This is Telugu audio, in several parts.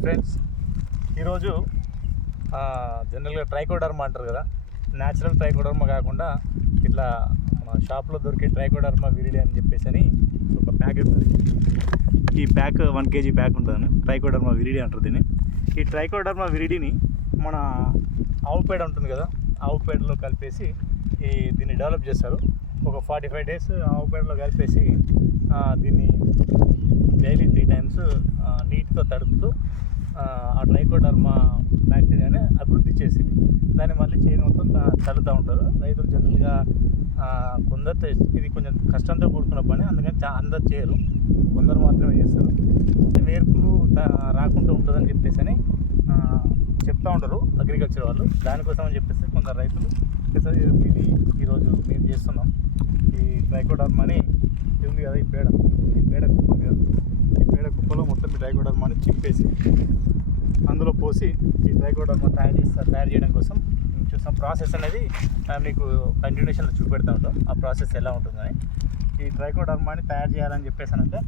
హాయ్ ఫ్రెండ్స్, ఈరోజు జనరల్గా ట్రైకోడర్మా అంటారు కదా, న్యాచురల్ ట్రైకోడర్మా కాకుండా ఇట్లా మన షాప్లో దొరికే ట్రైకోడర్మా విరిడి అని చెప్పేసి అని ఒక ప్యాకెట్ ఉంది. ఈ ప్యాక్ 1 kg ప్యాక్ ఉంటుంది. ట్రైకోడర్మా విరిడి అంటారు దీన్ని. ఈ ట్రైకోడర్మా విరిడిని మన ఆవు పేడ ఉంటుంది కదా, ఆవు పేడలో కలిపేసి దీన్ని డెవలప్ చేస్తారు. ఒక 45 days ఆవు పేడలో కలిపేసి దీన్ని డైలీ 3 times నీటితో తడుపుతూ ఆ ట్రైకోడర్మా బ్యాక్టీరియాని అభివృద్ధి చేసి దాన్ని మళ్ళీ చేను మొత్తం చల్లుతూ ఉంటారు. రైతులు జనరల్గా కొందరు ఇది కొంచెం కష్టంతో కూడుకున్న పని, అందుకని అందరు చేయరు, కొందరు మాత్రమే చేస్తారు. వేర్పులు రాకుండా ఉంటుందని చెప్పేసి అని చెప్తూ ఉంటారు అగ్రికల్చర్ వాళ్ళు. దానికోసం అని చెప్పేసి కొందరు రైతులు ఇది ఈరోజు మేము చేస్తున్నాం. ఈ ట్రైకోడర్మాని ఉంది కదా, ఈ పేడ కుప్ప ఉంది కదా, ఈ పేడ కుప్పలో మొత్తం ఈ ట్రైకోడర్మాని చింపేసి అందులో పోసి ఈ ట్రైకోడర్మా తయారు చేయడం కోసం మేము చూస్తాం. ప్రాసెస్ అనేది మీకు కంటిన్యూషన్లో చూపెడతా ఉంటాం, ఆ ప్రాసెస్ ఎలా ఉంటుందని. ఈ ట్రైకోడర్మాని తయారు చేయాలని చెప్పేసానంటే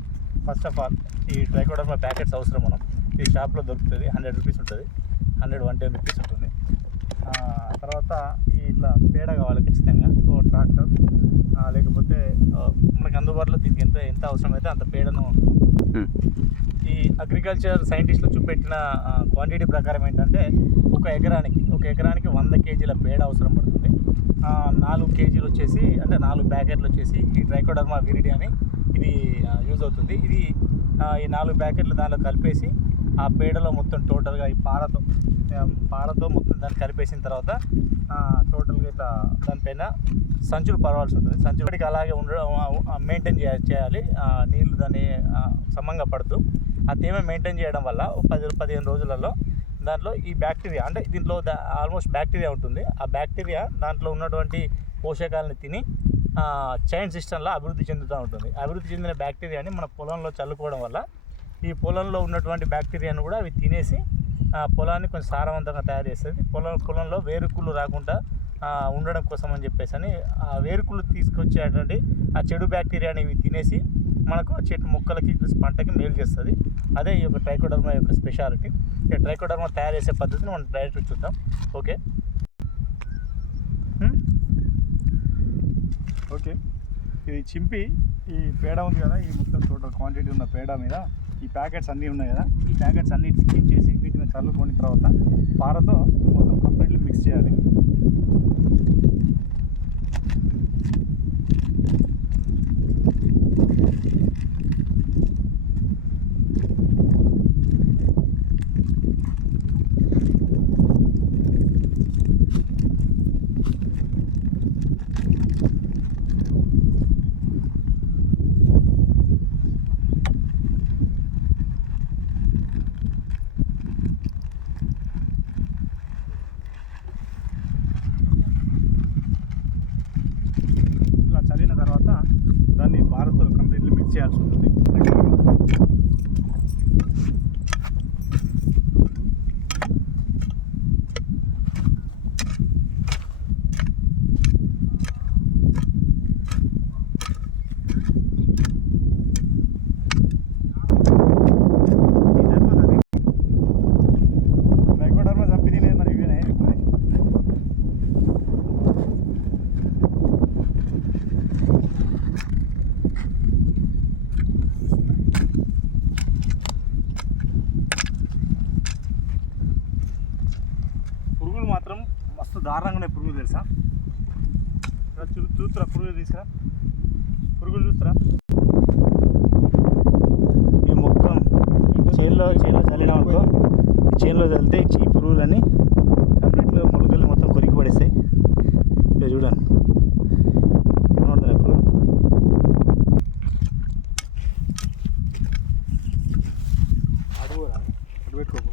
ఫస్ట్ ఆఫ్ ఆల్ ఈ ట్రైకోడర్మా ప్యాకెట్స్ అవసరం. మనం ఈ షాప్లో దొరుకుతుంది, 100 rupees ఉంటుంది, 110 rupees ఉంటుంది. తర్వాత ఈ ఇట్లా పేడ కావాలి ఖచ్చితంగా, ఓ ట్రాక్టర్ లేకపోతే మనకు అందుబాటులో దీనికి ఎంత అవసరమైతే అంత పేడను. ఈ అగ్రికల్చర్ సైంటిస్టులు చూపెట్టిన క్వాంటిటీ ప్రకారం ఏంటంటే ఒక ఎకరానికి 100 kgల పేడ అవసరం పడుతుంది. 4 kgలు వచ్చేసి అంటే 4 ప్యాకెట్లు వచ్చేసి ఈ ట్రైకోడర్మా విరిడి అని ఇది యూజ్ అవుతుంది. ఇది ఈ 4 ప్యాకెట్లు దానిలో కలిపేసి ఆ పేడలో మొత్తం టోటల్గా ఈ పారతో మొత్తం దాన్ని కలిపేసిన తర్వాత టోటల్గా ఇట్లా దానిపైన సంచులు పరవాల్సి ఉంటుంది. సంచులకి అలాగే మెయింటైన్ చేయాలి. నీళ్లు దాన్ని సమంగా పడుతూ ఆ తేమ మెయింటైన్ చేయడం వల్ల 10-15 రోజులలో దాంట్లో ఈ బ్యాక్టీరియా, అంటే దీంట్లో ఆల్మోస్ట్ బ్యాక్టీరియా ఉంటుంది. ఆ బ్యాక్టీరియా దాంట్లో ఉన్నటువంటి పోషకాలను తిని చైన్ సిస్టంలో అభివృద్ధి చెందుతూ ఉంటుంది. అభివృద్ధి చెందిన బ్యాక్టీరియాని మన పొలంలో చల్లుకోవడం వల్ల ఈ పొలంలో ఉన్నటువంటి బ్యాక్టీరియాను కూడా అవి తినేసి పొలాన్ని కొంచెం సారవంతంగా తయారు చేస్తుంది. పొలంలో వేరుకుళ్ళు రాకుండా ఉండడం కోసం అని చెప్పేసి అని ఆ వేరుకుళ్ళు తీసుకొచ్చేటువంటి ఆ చెడు బ్యాక్టీరియాని ఇవి తినేసి మనకు చెట్టు మొక్కలకి పంటకి మేలు చేస్తుంది. అదే ఈ యొక్క ట్రైకోడర్మా యొక్క స్పెషాలిటీ. ఈ ట్రైకోడర్మా తయారు చేసే పద్ధతిని మనం డైరెక్ట్ చూద్దాం. ఓకే, ఇది చింపి ఈ పేడ ఉంది కదా, ఈ మొత్తం టోటల్ క్వాంటిటీ ఉన్న పేడ మీద ఈ ప్యాకెట్స్ అన్నీ ఉన్నాయి కదా, ఈ ప్యాకెట్స్ అన్నీ చేసి వీటిని చల్లుకొని తర్వాత పారతో మొత్తం కంప్లీట్లీ మిక్స్ చేయాలి. చల్లిన తర్వాత దాన్ని పారతో కంప్లీట్లీ మిక్స్ చేయాల్సి ఉంటుంది. ట్రైకోడర్మా చంపి తినేది మరి ఇవేనా? పురుగులు మాత్రం మస్తు దారుణంగా ఉన్నాయి. పురుగులు తెలుసా? చూస్తురా, పురుగులు తీసుకురా, పురుగులు చూస్తురా. ఈ మొత్తం చేనులో చల్లడం అనుకో, ఈ చేనులో చల్లితే ఈ పురుగులన్నీ కంప్లీట్గా మొలకల్ని మొత్తం కొరికి పడేస్తాయి. ఇలా చూడండి, కనబడుతున్నాయి పురుగులు. అటు పెట్టుకోకు.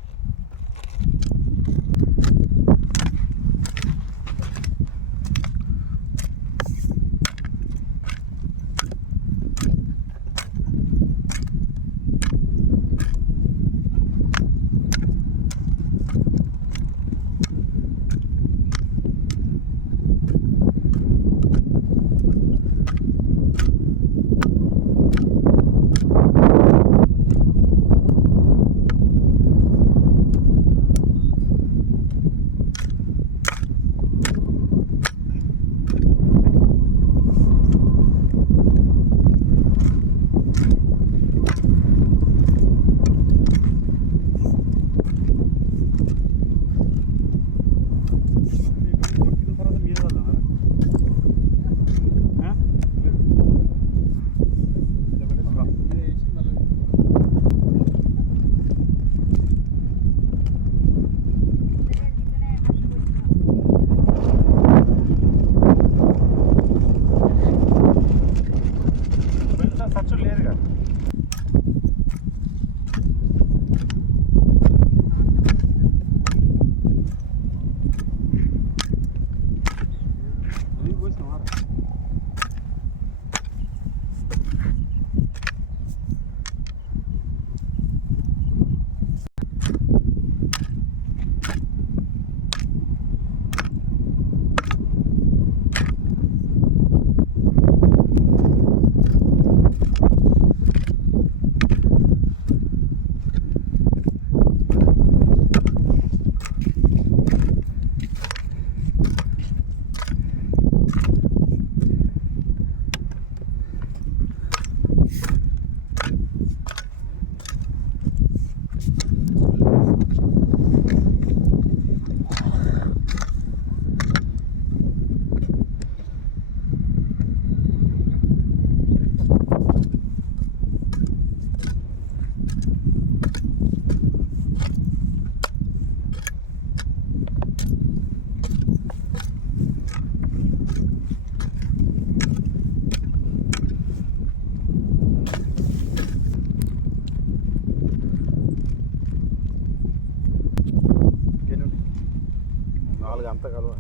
అంత కలవ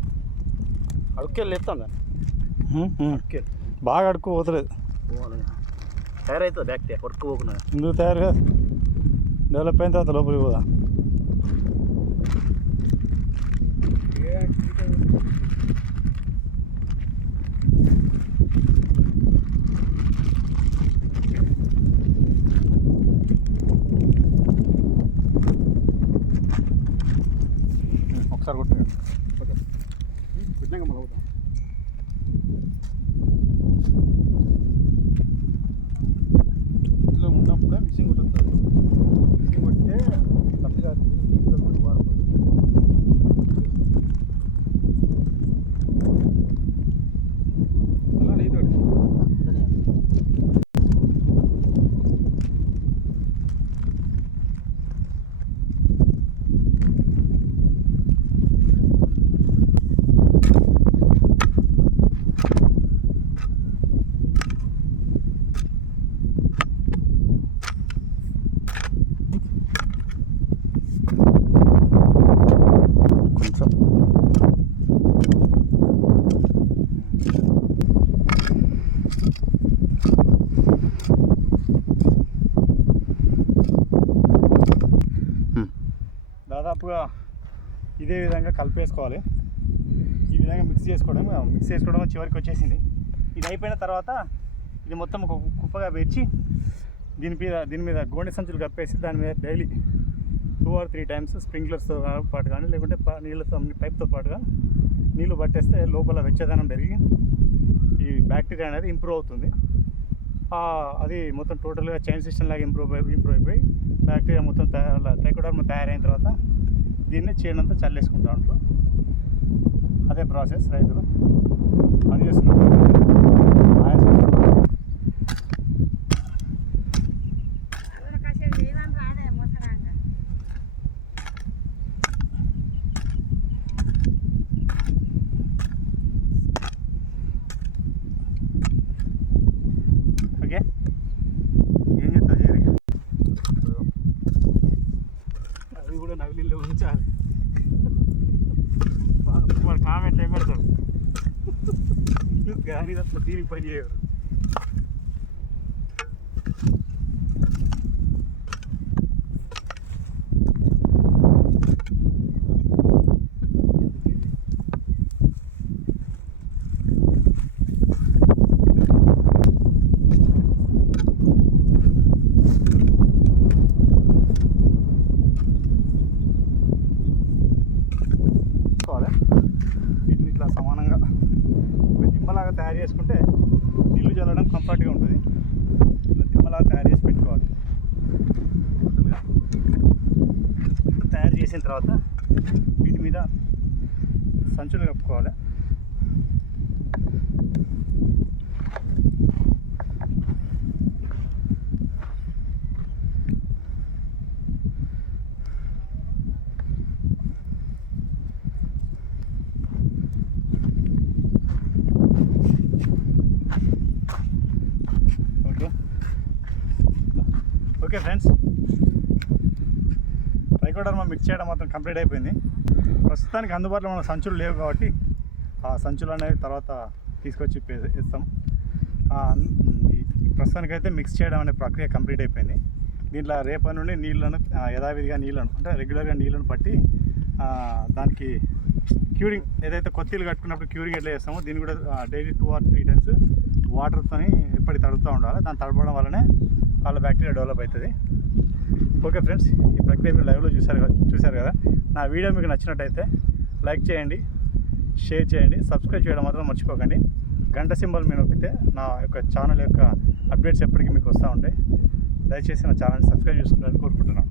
అడుక్కెళ్ళి ఎత్తాను అడుక్కెళ్ళి బాగా అడుక్కు పోతలేదు. తయారవుతుంది బ్యాక్టీరియా వర్క్ పోకుండా ఇందుకు తయారు కాదు. డెవలప్ అయిన తర్వాత లోపలికి పోదా. ఒకసారి కొట్టు. ఓకే పెట్టినాక మళ్ళీ అవుతాం. ఇట్లా ఉన్నప్పుడే మిక్సింగ్ కొట్టుతుంది. మిక్సింగ్ కొట్టే తప్పుగా వారం అలా నీతో దాదాపుగా ఇదే విధంగా కలిపేసుకోవాలి. ఈ విధంగా మిక్స్ చేసుకోవడం చివరికి వచ్చేసింది. ఇది అయిపోయిన తర్వాత ఇది మొత్తం ఒక కుప్పగా పేర్చి దీని మీద గోనె సంచులు కప్పేసి దాని మీద డైలీ 2 or 3 times స్ప్రింక్లర్స్తో పాటు కానీ లేకుంటే నీళ్ళతో పైప్తో పాటుగా నీళ్ళు పట్టేస్తే లోపల వెచ్చదనం పెరిగి ఈ బ్యాక్టీరియా అనేది ఇంప్రూవ్ అవుతుంది. అది మొత్తం టోటల్గా చైన్ సిస్టమ్ లాగా ఇంప్రూవ్ అయిపోయి బ్యాక్టీరియా మొత్తం ట్రైకోడర్మా తయారైన తర్వాత దీన్ని చేనంతా చల్లేసుకుంటా ఉంటారు. అదే ప్రాసెస్ రైతులు పని చేస్తున్నారు. ఓకే ఏం చేస్తా చేరి అది కూడా నవిలిలో ఉంచాలి. వాడు కామెంట్ ఏం పెడతాడు కానీ తప్ప దీనికి పని చేయరు. వీటిని ఇట్లా సమానంగా ఒక దిమ్మలాగా తయారు చేసుకుంటే నీళ్ళు చల్లడం కంఫర్ట్గా ఉంటుంది. ఇట్లా దిమ్మలాగా తయారు చేసి పెట్టుకోవాలి. టోటల్గా తయారు చేసిన తర్వాత వీటి మీద సంచులు కప్పుకోవాలి. ఓకే ఫ్రెండ్స్, ట్రైకోడర్మా మిక్స్ చేయడం మాత్రం కంప్లీట్ అయిపోయింది. ప్రస్తుతానికి అందుబాటులో మన సంచులు లేవు కాబట్టి ఆ సంచులు అనేవి తర్వాత తీసుకొచ్చి ఇస్తాం. ప్రస్తుతానికైతే మిక్స్ చేయడం అనే ప్రక్రియ కంప్లీట్ అయిపోయింది. దీంట్లో రేపటి నుండి నీళ్ళను యథావిధిగా నీళ్ళను అంటే రెగ్యులర్గా నీళ్ళను పట్టి దానికి క్యూరింగ్ ఏదైతే కొత్తిలు కట్టుకున్నప్పుడు క్యూరింగ్ ఎట్లా చేస్తామో దీన్ని కూడా డైలీ 2 or 3 times వాటర్తో ఎప్పటికి తడుపుతూ ఉండాలి. దాన్ని తడపడం వల్లనే వాళ్ళ బ్యాక్టీరియా డెవలప్ అవుతుంది. ఓకే ఫ్రెండ్స్, ఈ ప్రక్రియ మీరు లైవ్లో చూశారు కదా. నా వీడియో మీకు నచ్చినట్టయితే లైక్ చేయండి, షేర్ చేయండి, సబ్స్క్రైబ్ చేయడం మాత్రం మర్చిపోకండి. గంట సింబల్ మీరు నొక్కితే నా యొక్క ఛానల్ యొక్క అప్డేట్స్ ఎప్పటికీ మీకు వస్తూ ఉంటాయి. దయచేసి నా ఛానల్ని సబ్స్క్రైబ్ చేసుకుంటారని కోరుకుంటున్నాను.